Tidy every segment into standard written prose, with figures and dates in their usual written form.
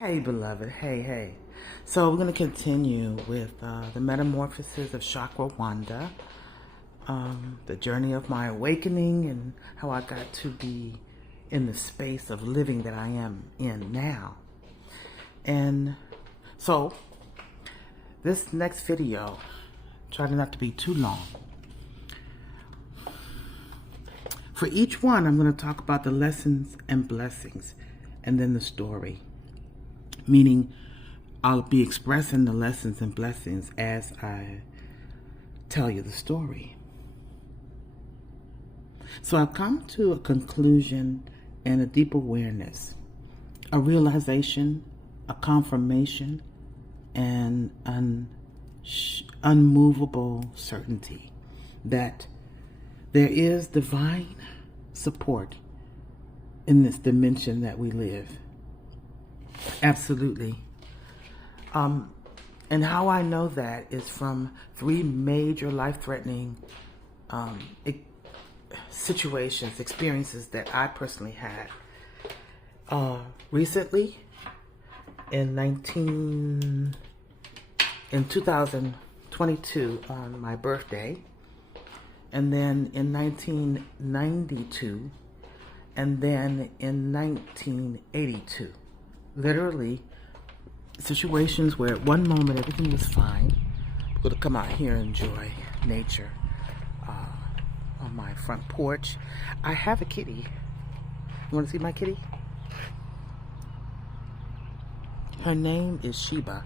Hey, beloved. Hey. So we're going to continue with the metamorphosis of Chakra Wanda, the journey of my awakening and how I got to be in the space of living that I am in now. And so this next video, try not to be too long. For each one, I'm going to talk about the lessons and blessings and then the story. Meaning, I'll be expressing the lessons and blessings as I tell you the story. So I've come to a conclusion and a deep awareness, a realization, a confirmation, and an unmovable certainty that there is divine support in this dimension that we live. Absolutely. And how I know that is from three major life-threatening situations, experiences that I personally had. Recently, in 2022 on my birthday, and then in 1992, and then in 1982. Literally, situations where at one moment everything was fine. We're going to come out here and enjoy nature on my front porch. I have a kitty. You want to see my kitty? Her name is Sheba.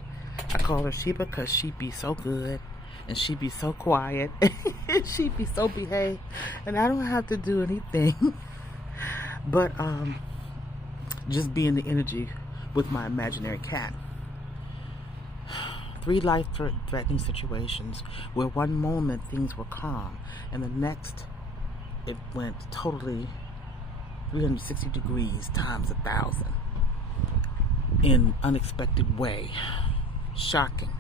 I call her Sheba because she be so good and she be so quiet. She be so behaved. And I don't have to do anything but just be in the energy with my imaginary cat. Three life-threatening situations where one moment things were calm and the next it went totally 360 degrees times 1,000 in unexpected way. Shocking.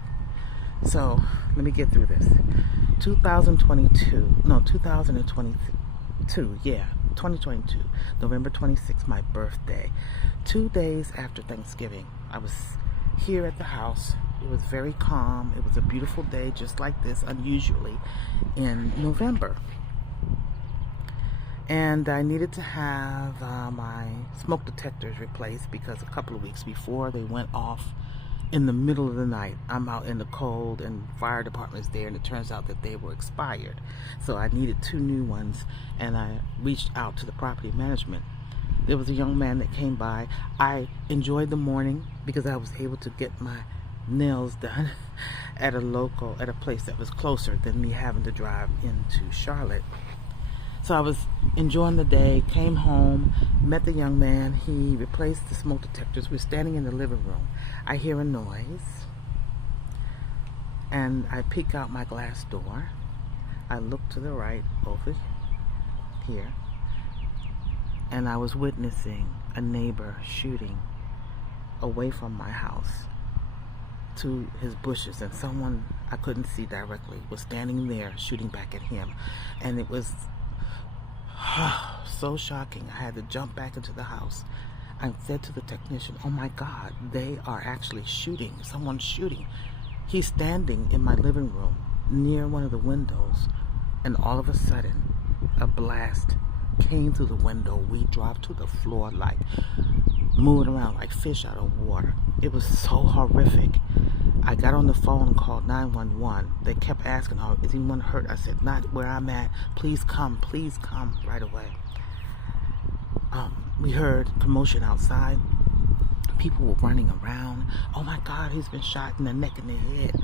So let me get through this. 2022, November 26th, my birthday. 2 days after Thanksgiving, I was here at the house. It was very calm. It was a beautiful day, just like this, unusually, in November. And I needed to have my smoke detectors replaced because a couple of weeks before they went off in the middle of the night. I'm out in the cold and fire department's there, and it turns out that they were expired. So I needed 2 new ones, and I reached out to the property management. There was a young man that came by. I enjoyed the morning because I was able to get my nails done at a place that was closer than me having to drive into Charlotte. So I was enjoying the day, came home, met the young man. He replaced the smoke detectors. We're standing in the living room. I hear a noise, and I peek out my glass door. I look to the right over here, and I was witnessing a neighbor shooting away from my house to his bushes, and someone I couldn't see directly was standing there shooting back at him, and it was so shocking. I had to jump back into the house. I said to the technician, "Oh my God, they are actually shooting. Someone's shooting." He's standing in my living room near one of the windows, and all of a sudden, a blast came through the window. We dropped to the floor like moving around like fish out of water. It was so horrific. I got on the phone and called 911. They kept asking, "Oh, is anyone hurt?" I said, "Not where I'm at. Please come right away." We heard commotion outside. People were running around. "Oh my God, he's been shot in the neck and the head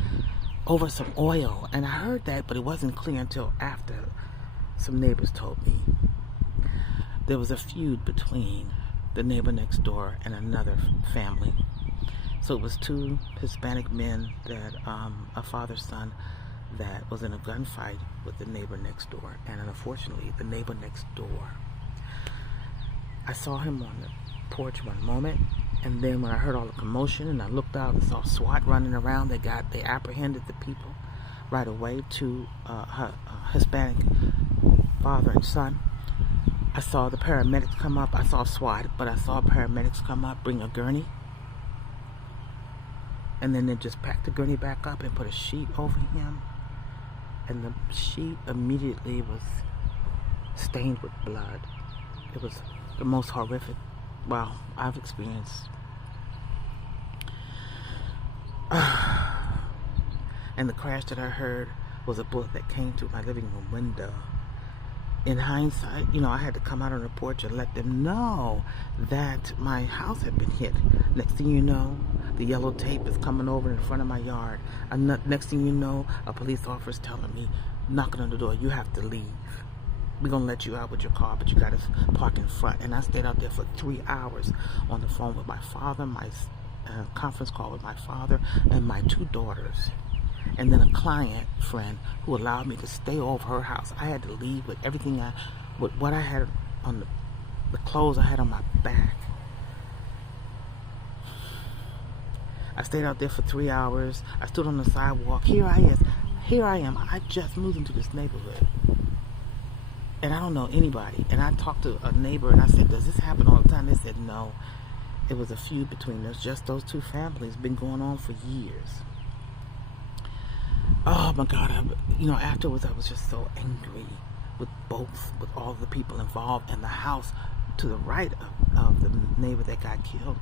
over some oil." And I heard that, but it wasn't clear until after some neighbors told me. There was a feud between the neighbor next door and another family. So it was 2 Hispanic men that a father-son that was in a gunfight with the neighbor next door. And unfortunately, the neighbor next door, I saw him on the porch one moment, and then when I heard all the commotion and I looked out and saw SWAT running around, they apprehended the people right away, 2 Hispanic father and son. I saw the paramedics come up. I saw SWAT, but I saw paramedics come up, bring a gurney, And then they just packed the gurney back up and put a sheet over him. And the sheet immediately was stained with blood. It was the most horrific, well, I've experienced. And the crash that I heard was a bullet that came through my living room window. In hindsight, I had to come out on the porch and let them know that my house had been hit. Next thing you know, the yellow tape is coming over in front of my yard. And next thing you know, a police officer is telling me, knocking on the door, you have to leave. We're going to let you out with your car, but you got to park in front. And I stayed out there for 3 hours on the phone with my father, my conference call with my father, and my 2 daughters. And then a client friend who allowed me to stay over her house. I had to leave with everything with what I had on the clothes I had on my back. I stayed out there for 3 hours. I stood on the sidewalk. Here I am. I just moved into this neighborhood. And I don't know anybody. And I talked to a neighbor and I said, does this happen all the time? They said, no. It was a feud between us. Just those 2 families. Been going on for years. Oh my God, afterwards I was just so angry with all the people involved. And the house to the right of the neighbor that got killed,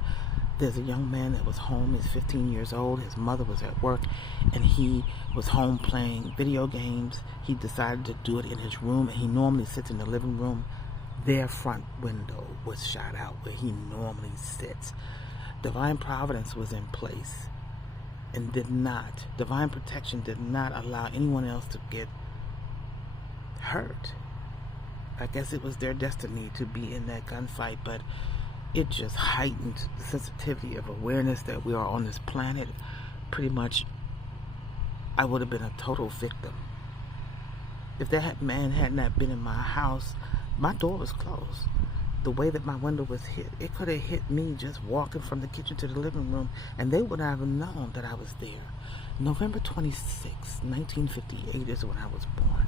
there's a young man that was home. He's 15 years old. His mother was at work and he was home playing video games. He decided to do it in his room, and he normally sits in the living room. Their front window was shot out where he normally sits. Divine providence was in place. And divine protection did not allow anyone else to get hurt. I guess it was their destiny to be in that gunfight, but it just heightened the sensitivity of awareness that we are on this planet. Pretty much, I would have been a total victim. If that man had not been in my house, my door was closed. The way that my window was hit, it could have hit me just walking from the kitchen to the living room, and they would not have known that I was there. November 26, 1958 is when I was born.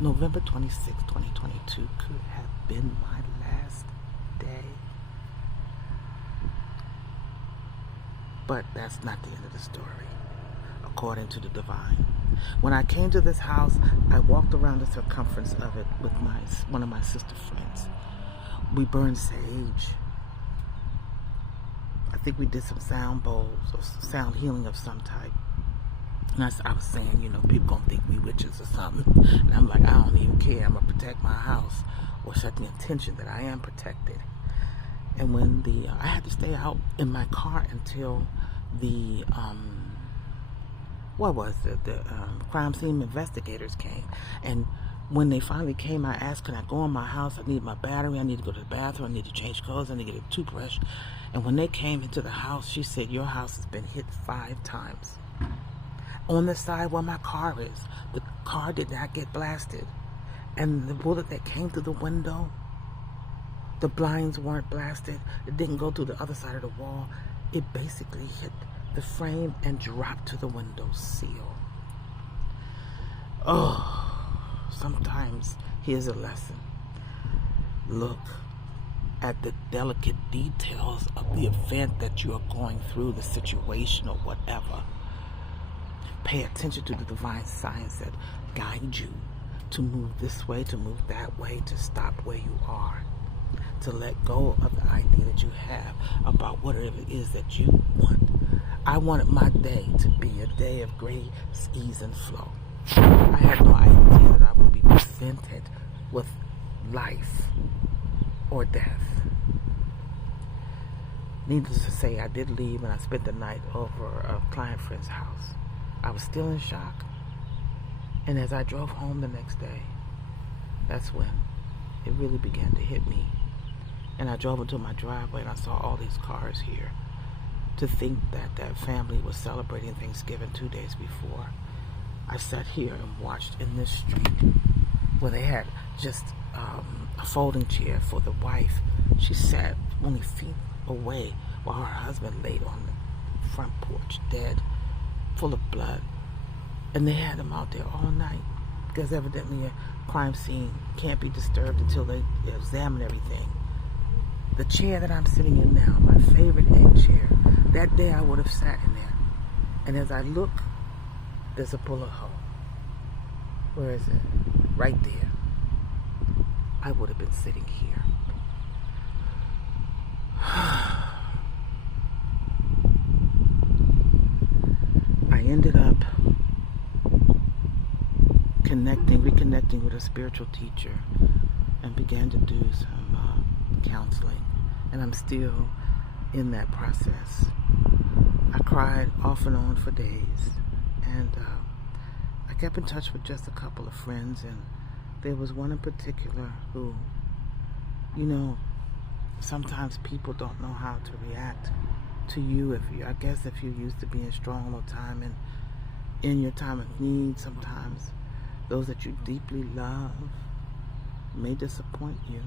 November 26, 2022 could have been my last day. But that's not the end of the story, according to the divine. When I came to this house, I walked around the circumference of it with one of my sister friends. We burned sage. I think we did some sound bowls or sound healing of some type. And I was saying, people gonna think we witches or something. And I'm like, I don't even care. I'm gonna protect my house, or set the intention that I am protected. And when I had to stay out in my car until the crime scene investigators came. And when they finally came, I asked, can I go in my house? I need my battery. I need to go to the bathroom. I need to change clothes. I need to get a toothbrush. And when they came into the house, she said, your house has been hit 5 times. On the side where my car is, the car did not get blasted. And the bullet that came through the window, the blinds weren't blasted. It didn't go through the other side of the wall. It basically hit the frame and dropped to the window sill. Oh. Sometimes here's a lesson. Look at the delicate details of the event that you are going through, the situation or whatever. Pay attention to the divine signs that guide you to move this way, to move that way, to stop where you are, to let go of the idea that you have about whatever it is that you want. I wanted my day to be a day of grace, ease, and flow. I had no idea that I would be presented with life or death. Needless to say, I did leave and I spent the night over a client friend's house. I was still in shock. And as I drove home the next day, that's when it really began to hit me. And I drove into my driveway and I saw all these cars here. To think that family was celebrating Thanksgiving 2 days before. I sat here and watched in this street where they had just a folding chair for the wife. She sat only feet away while her husband laid on the front porch, dead, full of blood. And they had him out there all night because evidently a crime scene can't be disturbed until they examine everything. The chair that I'm sitting in now, my favorite egg chair, that day I would have sat in there. And as I look, there's a bullet hole. Where is it? Right there. I would have been sitting here. I ended up reconnecting with a spiritual teacher and began to do some counseling. And I'm still in that process. I cried off and on for days. And I kept in touch with just a couple of friends. And there was one in particular who, you know, sometimes people don't know how to react to you. I guess if you're used to being strong all the time, and in your time of need, sometimes those that you deeply love may disappoint you.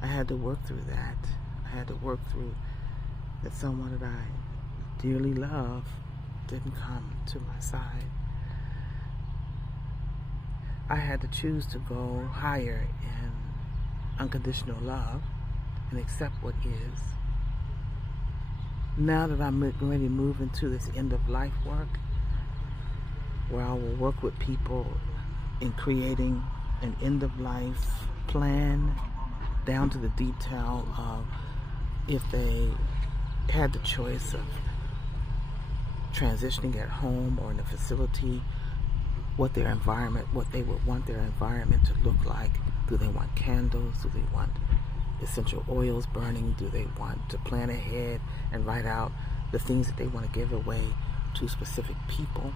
I had to work through that. I had to work through that someone that I dearly love didn't come to my side. I had to choose to go higher in unconditional love and accept what is. Now that I'm ready to move into this end of life work, where I will work with people in creating an end of life plan down to the detail of if they had the choice of transitioning at home or in a facility, what they would want their environment to look like. Do they want candles? Do they want essential oils burning? Do they want to plan ahead and write out the things that they want to give away to specific people?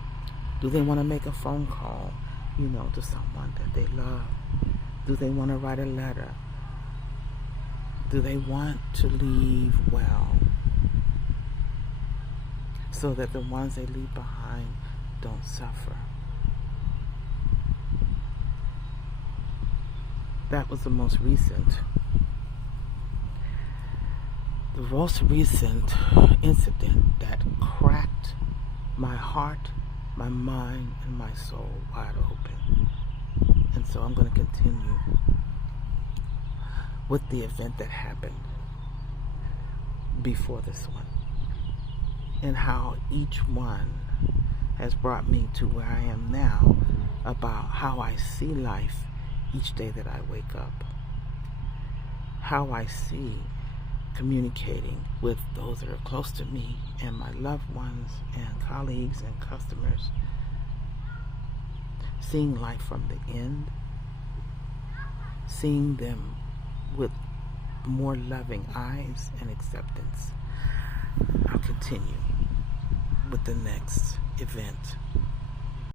Do they want to make a phone call, to someone that they love? Do they want to write a letter? Do they want to leave well, so that the ones they leave behind don't suffer? That was the most recent incident that cracked my heart, my mind, and my soul wide open. And so I'm going to continue with the event that happened before this one, and how each one has brought me to where I am now, about how I see life each day that I wake up, how I see communicating with those that are close to me and my loved ones and colleagues and customers, seeing life from the end, seeing them with more loving eyes and acceptance. I'll continue with the next event